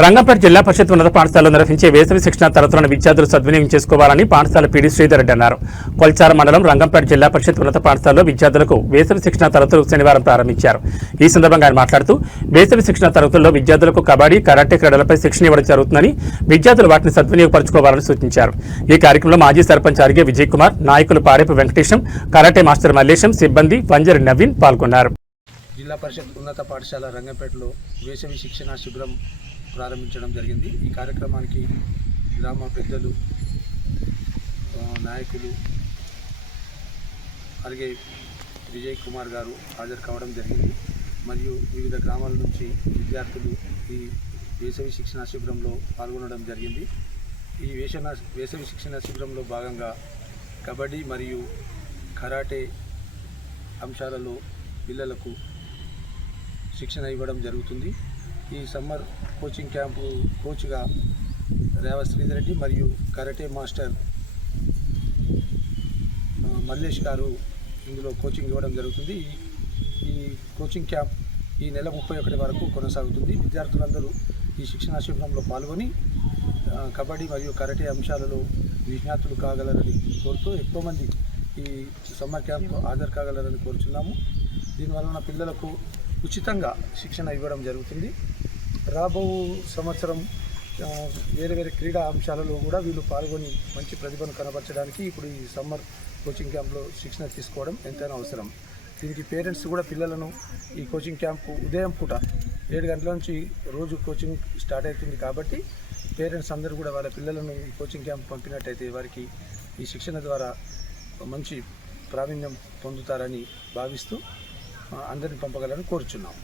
రంగంపేట జిల్లా పరిషత్ ఉన్నత పాఠశాలలో నిర్వహించే వేసవి శిక్షణ తరగతులను విద్యార్థులు సద్వినియోగం చేసుకోవాలని పాఠశాల పీడీ శ్రీధర్ రెడ్డి అన్నారు. కొల్చార మండలం రంగంపేట జిల్లా పరిషత్ ఉన్నత పాఠశాలలో విద్యార్థులకు వేసవి శిక్షణ తరగతులు శనివారం ప్రారంభించారు. ఈ సందర్భంగా ఆయన మాట్లాడుతూ వేసవి శిక్షణ తరగతుల్లో విద్యార్థులకు కబడ్డీ, కరాటే క్రీడలపై శిక్షణ ఇవ్వడం జరుగుతుందని, విద్యార్థులు వాటిని సద్వినియోగపరచుకోవాలని సూచించారు. ఈ కార్యక్రమంలో మాజీ సర్పంచ్ అరిగే విజయ్ కుమార్, నాయకులు పారేపు వెంకటేశం, కరాటే మాస్టర్ మల్లేశం, సిబ్బంది పంజరి నవీన్ పాల్గొన్నారు. జిల్లా పరిషత్ ఉన్నత పాఠశాల రంగంపేటలో వేసవి శిక్షణ శిబిరం ప్రారంభించడం జరిగింది. ఈ కార్యక్రమానికి గ్రామ పెద్దలు, నాయకులు అరిగే విజయ్ కుమార్ గారు హాజరు కావడం జరిగింది. మరియు వివిధ గ్రామాల నుంచి విద్యార్థులు ఈ వేసవి శిక్షణ శిబిరంలో పాల్గొనడం జరిగింది. ఈ వేసవి శిక్షణ శిబిరంలో భాగంగా కబడ్డీ మరియు కరాటే అంశాలలో పిల్లలకు శిక్షణ ఇవ్వడం జరుగుతుంది. ఈ సమ్మర్ కోచింగ్ క్యాంపు కోచ్గా రేవత్ శ్రీధర్ రెడ్డి మరియు కరాటే మాస్టర్ మల్లేష్ గారు ఇందులో కోచింగ్ ఇవ్వడం జరుగుతుంది. ఈ కోచింగ్ క్యాంప్ ఈ నెల 31 వరకు కొనసాగుతుంది. విద్యార్థులందరూ ఈ శిక్షణా శిబిరంలో పాల్గొని కబడ్డీ మరియు కరాటే అంశాలలో నిష్ణాతులు కాగలరని కోరుతూ ఎక్కువ మంది ఈ సమ్మర్ క్యాంప్ హాజరు కాగలరని కోరుచున్నాము. దీనివలన పిల్లలకు ఉచితంగా శిక్షణ ఇవ్వడం జరుగుతుంది. రాబో సంవత్సరం వేరే వేరే క్రీడా అంశాలలో కూడా వీళ్ళు పాల్గొని మంచి ప్రతిభను కనబరచడానికి ఇప్పుడు ఈ సమ్మర్ కోచింగ్ క్యాంప్లో శిక్షణ తీసుకోవడం ఎంతైనా అవసరం. దీనికి పేరెంట్స్ కూడా పిల్లలను ఈ కోచింగ్ క్యాంపు ఉదయం పూట 7 గంటల నుంచి రోజు కోచింగ్ స్టార్ట్ అవుతుంది కాబట్టి పేరెంట్స్ అందరూ కూడా వాళ్ళ పిల్లలను ఈ కోచింగ్ క్యాంప్ పంపినట్టయితే వారికి ఈ శిక్షణ ద్వారా మంచి ప్రావీణ్యం పొందుతారని భావిస్తూ అందరిని పంపగలని కోరుచున్నాం.